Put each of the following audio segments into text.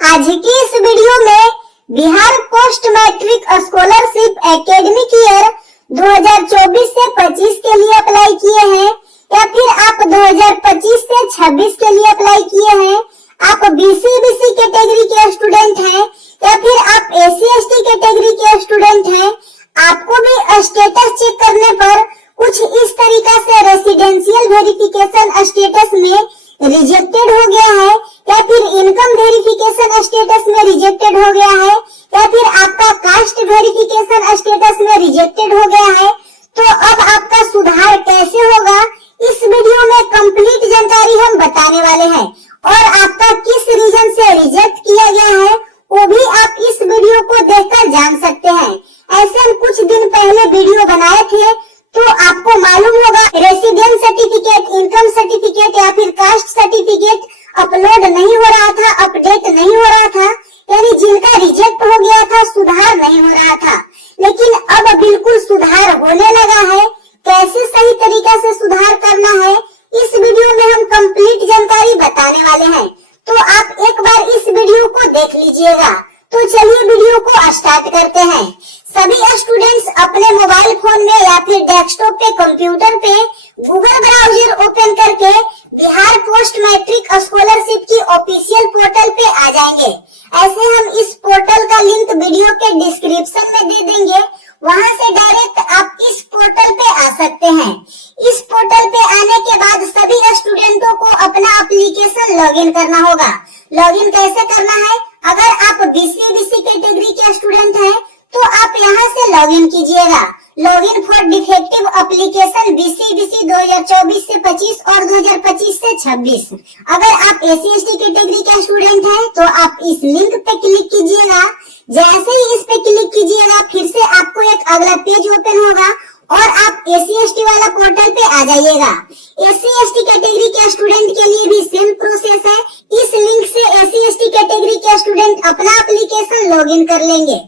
आज की इस वीडियो में Bihar post matric scholarship academic year 2024 से 25 के लिए अप्लाई किए हैं या फिर आप 2025 से 26 के लिए अप्लाई किए हैं, आप बीसी कैटेगरी के स्टूडेंट हैं या फिर आप SC/ST कैटेगरी के स्टूडेंट हैं, आपको भी स्टेटस चेक करने पर कुछ इस तरीका से रेसिडेंशियल वेरिफिकेशन स्टेटस में रिजेक्टेड हो गया है या फिर इनकम वेरिफिकेशन स्टेटस में रिजेक्टेड हो गया है या फिर आपका कास्ट वेरिफिकेशन स्टेटस में रिजेक्टेड हो गया है, तो अब आपका सुधार कैसे होगा इस वीडियो में कंप्लीट जानकारी हम बताने वाले हैं और आपका किस रीजन से रिजेक्ट किया गया है वो भी आप इस वीडियो को देखकर जान सकते हैं। ऐसे हम कुछ दिन पहले वीडियो बनाए थे तो आपको मालूम होगा रेसिडेंस सर्टिफिकेट, इनकम सर्टिफिकेट या फिर कास्ट सर्टिफिकेट अपलोड नहीं हो रहा था, अपडेट नहीं हो रहा था, यानी जिनका रिजेक्ट हो गया था, सुधार नहीं हो रहा था। लेकिन अब बिल्कुल सुधार होने लगा है। कैसे सही तरीका से सुधार करना है इस वीडियो में हम कंप्लीट जानकारी बताने वाले हैं, तो आप एक बार इस वीडियो को देख लीजिएगा। तो चलिए वीडियो को स्टार्ट करते हैं। सभी स्टूडेंट्स अपने मोबाइल फोन में या फिर डेस्कटॉप पे, कंप्यूटर पे गूगल ब्राउजर ओपन करके बिहार पोस्ट मैट्रिक स्कॉलरशिप की ऑफिशियल पोर्टल पे आ जाएंगे। ऐसे हम इस पोर्टल का लिंक वीडियो के डिस्क्रिप्शन में दे देंगे, वहां से डायरेक्ट आप इस पोर्टल पे आ सकते हैं। इस पोर्टल पे आने के बाद सभी स्टूडेंटों को अपना एप्लीकेशन लॉगिन करना होगा। लॉगिन कैसे करना है? अगर आप बीसी कैटेगरी के स्टूडेंट हैं तो आप यहाँ से लॉगिन कीजिएगा। Login for defective application BC 2024 से 25 और 2025 से 26। अगर आप SC/ST कैटेगरी के स्टूडेंट हैं तो आप इस लिंक पे क्लिक कीजिएगा। जैसे ही इस पे क्लिक कीजिएगा फिर से आपको एक अगला पेज ओपन होगा और आप SC/ST वाला पोर्टल पे आ जाइएगा। SC/ST कैटेगरी के स्टूडेंट के लिए भी सेम प्रोसेस है। इस लिंक से SC/ST कैटेगरी के स्टूडेंट अपना एप्लीकेशन लॉगिन कर लेंगे।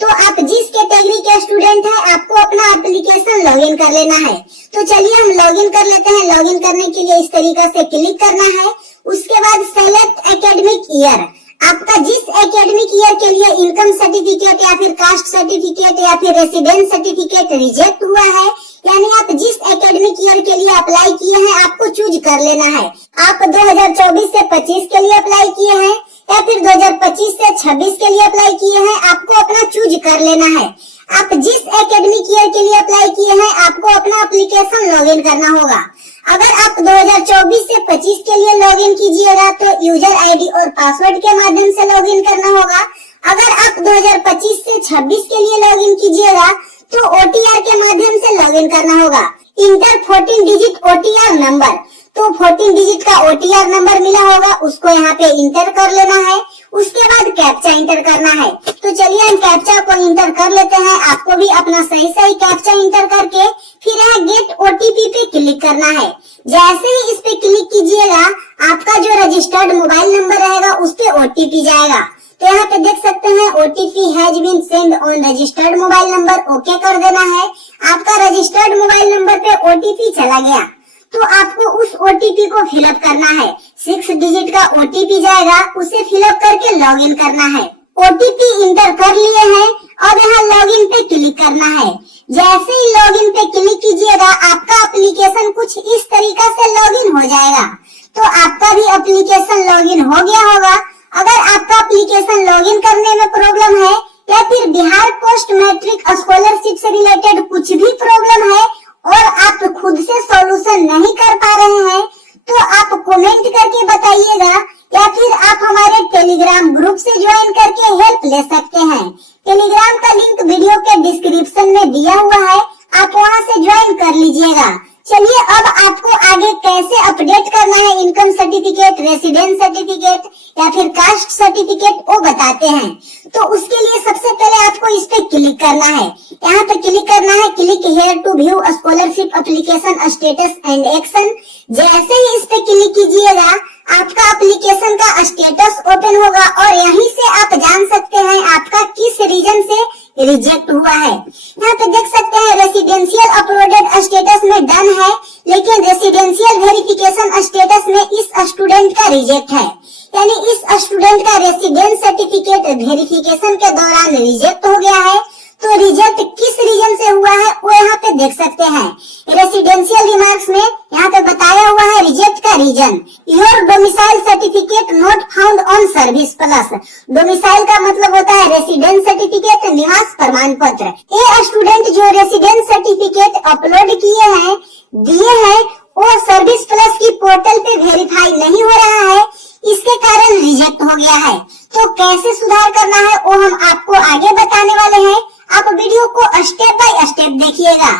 तो आप जिस कैटेगरी के स्टूडेंट हैं आपको अपना एप्लीकेशन लॉगिन कर लेना है। तो चलिए हम लॉगिन कर लेते हैं। लॉगिन करने के लिए इस तरीका से क्लिक करना है। उसके बाद सेलेक्ट एकेडमिक ईयर, आपका जिस एकेडमिक ईयर के लिए इनकम सर्टिफिकेट या फिर कास्ट सर्टिफिकेट या फिर रेसिडेंस सर्टिफिकेट रिजेक्ट हुआ है, यानी आप जिस एकेडमिक ईयर के लिए अप्लाई किए हैं आपको चूज कर लेना है। आप 2024 से 25 के लिए अप्लाई किए हैं या फिर 2025 से 26 के लिए अप्लाई किए हैं, आपको अपना चूज कर लेना है। आप जिस एकेडमिक ईयर के लिए अप्लाई किए हैं आपको अपना एप्लीकेशन लॉगिन करना होगा। अगर आप 2024 से 25 के लिए लॉगिन कीजिएगा तो यूजर आईडी और पासवर्ड के माध्यम से लॉगिन करना होगा। अगर आप 2025 से 26 के लिए लॉगिन कीजिएगा तो OTR के माध्यम से लॉगिन करना होगा। इंटर 14 डिजिट OTR नंबर, तो 14 डिजिट का OTR नंबर मिला होगा, उसको यहाँ पे इंटर कर लेना है। उसके बाद कैप्चा इंटर करना है। तो चलिए हम कैप्चा को इंटर कर लेते हैं। आपको भी अपना सही कैप्चा इंटर करके फिर यहाँ गेट OTP पे क्लिक करना है। जैसे ही इस पे क्लिक कीजिएगा आपका जो रजिस्टर्ड मोबाइल नंबर रहेगा उस पे OTP जाएगा। तो यहाँ पे देख सकते हैं OTP has been send on registered mobile number, okay कर देना है। आपका रजिस्टर्ड मोबाइल नंबर पे OTP चला गया तो आपको उस OTP को फिलअप करना है। 6 डिजिट का OTP जाएगा, उसे फिलअप करके लॉगिन करना है। OTP इंटर कर लिए हैं, अब यहाँ लॉगिन पे क्लिक करना है। जैसे ही लॉगिन पे क्लिक कीजिएगा आपका एप्लीकेशन कुछ इस तरीका से लॉगिन हो जाएगा। तो आपका भी एप्लीकेशन लॉगिन हो गया होगा। अगर आपका एप्लीकेशन लॉगिन करने में प्रॉब्लम है या फिर बिहार पोस्ट मैट्रिक स्कॉलरशिप से रिलेटेड कुछ भी प्रॉब्लम है और आप खुद से सॉल्यूशन नहीं कर पा रहे हैं तो आप कमेंट करके बताइएगा या फिर आप हमारे टेलीग्राम ग्रुप से ज्वाइन करके हेल्प ले सकते हैं। टेलीग्राम का लिंक वीडियो के डिस्क्रिप्शन में दिया हुआ है, आप वहां से ज्वाइन कर लीजिएगा। चलिए अब आपको आगे कैसे अपडेट करना है इनकम सर्टिफिकेट, रेसिडेंस सर्टिफिकेट या फिर कास्ट सर्टिफिकेट वो बताते हैं। तो उसके लिए सबसे पहले आपको इस पे क्लिक करना है। यहाँ पे क्लिक करना है, click here to view scholarship application status and action. जैसे ही इस पे क्लिक कीजिएगा आपका एप्लीकेशन का स्टेटस ओपन होगा और यहीं से आप जान सकते हैं आपका किस रीजन से रिजेक्ट हुआ है। यहाँ पे देख सकते हैं रेसिडेंशियल अपलोडेड स्टेटस में डन है, लेकिन रेसिडेंशियल वेरिफिकेशन स्टेटस में इस स्टूडेंट का रिजेक्ट है। यानी इस स्टूडेंट का रेसिडेंस सर्टिफिकेट वेरिफिकेशन के दौरान रिजेक्ट हो गया है। तो रिजेक्ट किस रीजन से हुआ है वो यहाँ पे देख सकते हैं। रेसिडेंशियल रिमार्क्स में यहाँ पे बताया हुआ है रिजेक्ट का reason, your domicile certificate not found on service plus. Domicile का मतलब होता है रेसिडेंस सर्टिफिकेट, निवास प्रमाण पत्र। ये स्टूडेंट जो रेसिडेंस सर्टिफिकेट अपलोड किए हैं, दिए हैं, वो सर्विस प्लस की पोर्टल पे वेरीफाई नहीं हो रहा है, इसके कारण रिजेक्ट हो गया है। तो कैसे सुधार करना है वो हम आपको आगे बताने वाले हैं। आप वीडियो को स्टेप बाय स्टेप देखिएगा।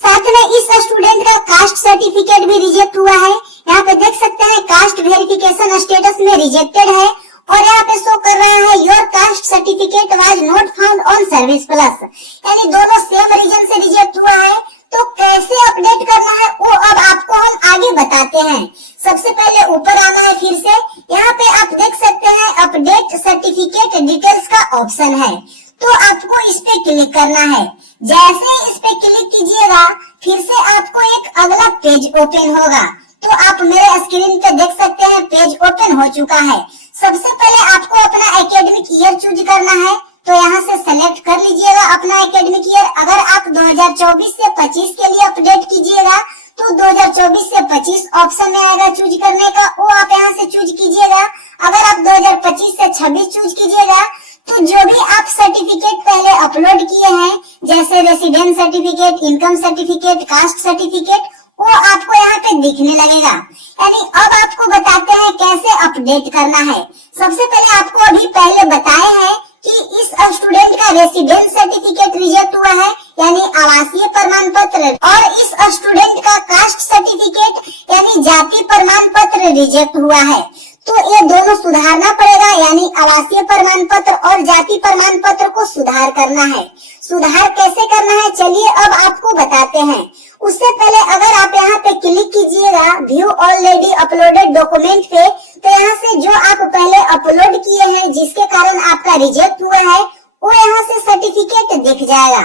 साथ में इस स्टूडेंट का कास्ट सर्टिफिकेट भी रिजेक्ट हुआ है। यहाँ पे देख सकते हैं कास्ट वेरिफिकेशन स्टेटस में रिजेक्टेड है और यहाँ पे शो कर रहा है your caste certificate was not found on service plus, यानी दोनों सेम रीजन से रिजेक्ट हुआ है। तो कैसे अपडेट करना है वो अब आपको हम आगे बताते हैं। सबसे पहले ऊपर आना है, फिर से यहाँ पे आप देख सकते हैं अपडेट सर्टिफिकेट डिटेल्स का ऑप्शन है, तो आपको इस पे क्लिक करना है। जैसे इस पे क्लिक कीजिएगा फिर से आपको एक अगला पेज ओपन होगा। तो आप मेरे स्क्रीन पे देख सकते हैं पेज ओपन हो चुका है। सबसे पहले आपको अपना एकेडमिक ईयर चूज करना है, तो यहाँ से सेलेक्ट कर लीजिएगा अपना एकेडमिक ईयर। अगर आप 2024 से 25 के लिए अपडेट कीजिएगा तो 2024 से 25 ऑप्शन में आएगा चूज करने का, वो आप यहाँ से चूज कीजिएगा। अगर आप 2025 से 26 चूज कीजिएगा तो जो भी आप सर्टिफिकेट पहले अपलोड किए हैं, जैसे residence certificate, income certificate, caste certificate, वो आपको यहाँ पे दिखने लगेगा। यानी अब आपको बताते हैं कैसे अपडेट करना है। सबसे पहले आपको अभी पहले बताए हैं कि इस स्टूडेंट का रेसिडेंस सर्टिफिकेट रिजेक्ट हुआ है, यानी आवासीय प्रमाण पत्र, और इस स्टूडेंट का कास्ट सर्टिफिकेट यानी जाति प्रमाण पत्र रिजेक्ट हुआ है। तो ये दोनों सुधारना पड़ेगा, यानी आवासीय प्रमाण पत्र और जाति प्रमाण पत्र को सुधार करना है। सुधार कैसे करना है चलिए अब आपको बताते हैं। उससे पहले अगर आप यहाँ पे क्लिक कीजिएगा व्यू ऑलरेडी अपलोडेड डॉक्यूमेंट पे, तो यहाँ से जो आप पहले अपलोड किए हैं जिसके कारण आपका रिजेक्ट हुआ है वो यहाँ से सर्टिफिकेट दिख जाएगा।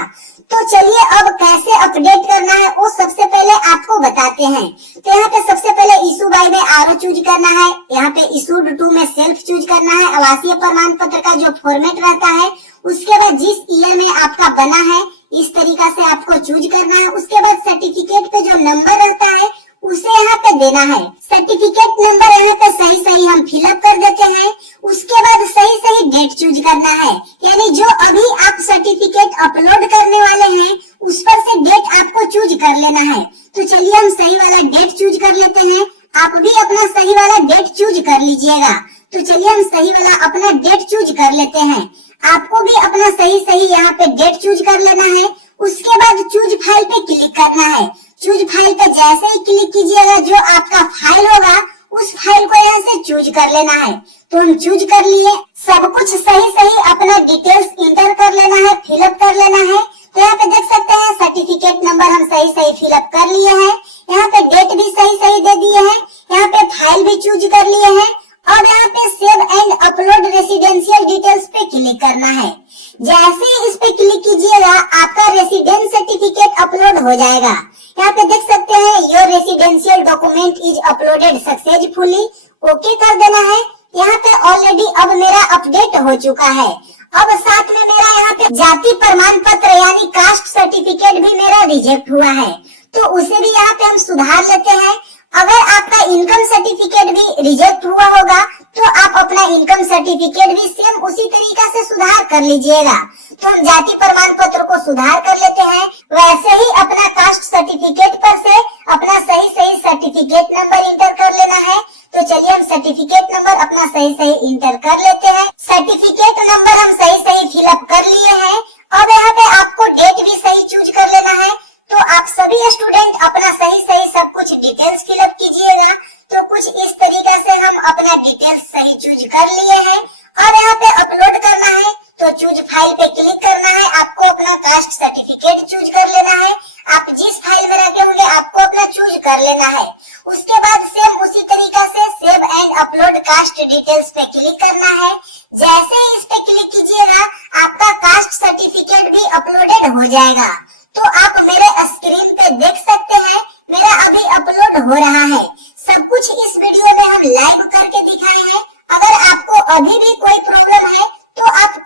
तो चलिए अब कैसे अपडेट करना है वो सबसे पहले आपको बताते हैं। तो यहाँ पे सबसे पहले इशू बाय में आरो चूज करना है, यहाँ पे इशूड टू में सेल्फ चूज करना है। आवासीय प्रमाण पत्र का जो फॉर्मेट रहता है उसके बाद जिस ईयर में आपका बना है इस तरीका से आपको चूज करना है। उसके बाद सर्टिफिकेट पे जो नंबर रहता है उसे यहाँ पे देना है। सर्टिफिकेट नंबर यहाँ पे सही सही हम फिलअप कर देते हैं। उसके बाद सही सही डेट चूज करना है, यानी जो अभी आप सर्टिफिकेट अपलोड करने वाले हैं उस पर से डेट आपको चूज कर लेना है। तो चलिए हम सही वाला डेट चूज कर लेते हैं। आप भी अपना सही वाला डेट चूज कर लीजिएगा। तो चलिए हम सही वाला अपना डेट चूज कर लेते हैं। आपको भी अपना सही सही यहाँ पे डेट चूज कर लेना है। उसके बाद चूज फाइल पे क्लिक करना है। चूज फाइल पे जैसे ही क्लिक कीजिएगा जो आपका फाइल होगा उस फाइल को यहाँ से चूज कर लेना है। तो हम चूज कर लिए, सब कुछ सही सही अपना डिटेल्स इंटर कर लेना है, फिलअप कर लेना है। तो यहाँ पे देख सकते हैं सर्टिफिकेट नंबर हम सही सही फिलअप कर लिए हैं। यहाँ पे डेट भी सही सही दे दिए हैं। यहाँ पे फाइल भी चूज कर लिए हैं। अब यहाँ पे save and upload residential details पे क्लिक करना है। जैसे ही इस पे क्लिक कीजिएगा आपका रेसिडेंस सर्टिफिकेट अपलोड हो जाएगा। यहाँ पे देख सकते हैं your residential document is uploaded successfully, okay कर देना है। यहाँ पे ऑलरेडी अब मेरा अपडेट हो चुका है। अब साथ में मेरा यहाँ पे जाति प्रमाण पत्र यानी कास्ट सर्टिफिकेट भी मेरा रिजेक्ट हुआ है, तो उसे भी यहाँ पे हम सुधार लेते हैं। अगर आपका इनकम सर्टिफिकेट भी रिजेक्ट हुआ होगा तो आप अपना इनकम सर्टिफिकेट भी सेम उसी तरीका से सुधार कर लीजिएगा। तो हम जाति प्रमाण पत्र को सुधार कर लेते हैं। वैसे ही अपना कास्ट सर्टिफिकेट पर से अपना सही सही सर्टिफिकेट नंबर इंटर कर लेना है। तो चलिए हम सर्टिफिकेट नंबर अपना सही सही इंटर कर लेते हैं। सर्टिफिकेट नंबर हम सही सही फिलअप कर लिए हैं। अब यहाँ पे आपको डेट भी सही चूज कर लेना है। तो आप सभी स्टूडेंट अपना सही सही सब कुछ डिटेल्स फिलअप कीजिएगा। तो कुछ इस तरीके से हम अपना डिटेल्स सही चूज कर लिए हैं। और यहाँ पे अपलोड करना है तो चूज फाइल पे क्लिक करना है। आपको अपना कास्ट सर्टिफिकेट चूज कर लेना है। आप जिस फाइल में रखे होंगे आपको अपना चूज कर लेना है। उसके बाद सेम उसी तरीका से save and upload caste details पे क्लिक करना है। जैसे ही इस पे क्लिक कीजिएगा आपका कास्ट सर्टिफिकेट भी अपलोडेड हो जाएगा। तो आप मेरे स्क्रीन पे देख सकते हैं मेरा अभी अपलोड हो रहा है। सब कुछ इस वीडियो में हम लाइव करके दिखाए हैं। अगर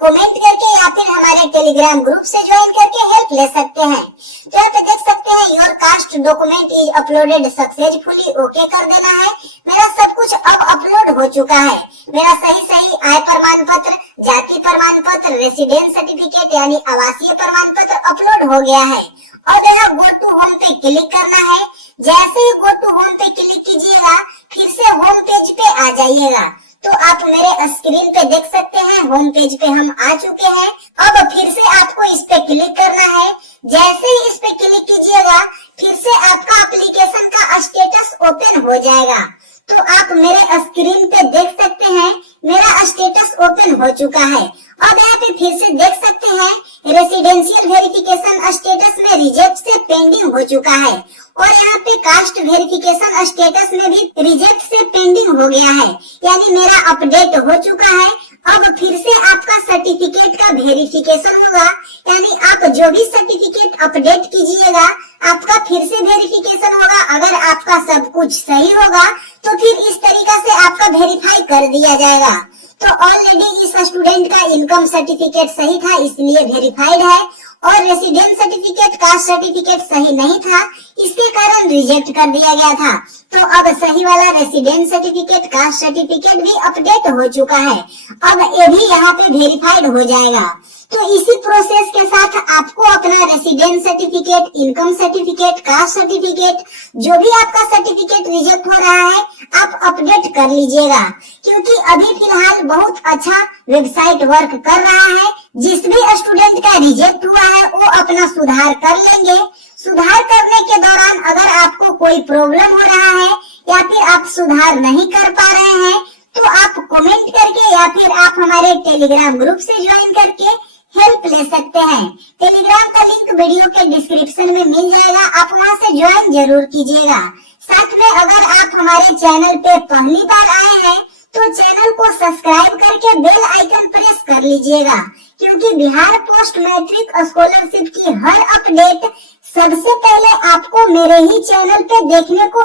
कमेंट करके या फिर हमारे टेलीग्राम ग्रुप से ज्वाइन करके हेल्प ले सकते हैं। तो यहाँ पे देख सकते हैं your cast document is uploaded successfully, okay कर देना है। मेरा सब कुछ अब अपलोड हो चुका है। मेरा सही आय प्रमाण पत्र, जाति प्रमाण पत्र, रेसिडेंस सर्टिफिकेट यानी आवासीय प्रमाण पत्र अपलोड हो गया है। और यहाँ गो टू होम पे क्लिक करना है। जैसे ही गो टू होम पे क्लिक कीजिएगा फिर से होम पेज पे आ जाइएगा। तो आप मेरे स्क्रीन पे देख सकते हैं होम पेज पे हम आ चुके हैं। अब फिर से आपको इस पे क्लिक करना है। जैसे ही इस पे क्लिक कीजिएगा फिर से आपका एप्लीकेशन का स्टेटस ओपन हो जाएगा। तो आप मेरे स्क्रीन पे देख सकते हैं मेरा स्टेटस ओपन हो चुका है। अब यहाँ पे फिर से देख सकते हैं रेसिडेंशियल वेरिफिकेशन स्टेटस में रिजेक्ट से पेंडिंग हो चुका है और यहाँ पे कास्ट वेरिफिकेशन स्टेटस में भी रिजेक्ट से पेंडिंग हो गया है, यानी मेरा अपडेट हो चुका है। अब फिर से आपका सर्टिफिकेट का वेरिफिकेशन होगा, यानी आप जो भी सर्टिफिकेट अपडेट कीजिएगा आपका फिर से वेरिफिकेशन होगा। अगर आपका सब कुछ सही होगा तो फिर इस तरीका से आपका वेरीफाई कर दिया जाएगा। तो ऑलरेडी इस स्टूडेंट का इनकम सर्टिफिकेट सही था इसलिए वेरीफाइड है और रेसिडेंस सर्टिफिकेट, कास्ट सर्टिफिकेट सही नहीं था इसके कारण रिजेक्ट कर दिया गया था। तो अब सही वाला रेसिडेंस सर्टिफिकेट, कास्ट सर्टिफिकेट भी अपडेट हो चुका है। अब ये भी यहाँ पे वेरीफाइड हो जाएगा। तो इसी प्रोसेस के साथ आपको अपना residence certificate, income certificate, caste certificate, जो भी आपका सर्टिफिकेट रिजेक्ट हो रहा है आप अपडेट कर लीजिएगा, क्योंकि अभी फिलहाल बहुत अच्छा वेबसाइट वर्क कर रहा है। जिस भी स्टूडेंट का रिजेक्ट हुआ है वो अपना सुधार कर लेंगे। सुधार करने के दौरान अगर आपको कोई प्रॉब्लम हो रहा है या फिर आप सुधार नहीं कर पा रहे हैं तो आप कमेंट करके या फिर आप हमारे टेलीग्राम ग्रुप से ज्वाइन करके हेल्प ले सकते हैं। टेलीग्राम का लिंक वीडियो के डिस्क्रिप्शन में मिल जाएगा, आप वहां से ज्वाइन जरूर कीजिएगा। साथ में अगर आप हमारे चैनल पे पहली बार आए हैं तो चैनल को सब्सक्राइब करके बेल आइकन प्रेस कर लीजिएगा, क्योंकि बिहार पोस्ट मैट्रिक स्कॉलरशिप की हर अपडेट सबसे पहले आपको मेरे ही चैनल पे देखने को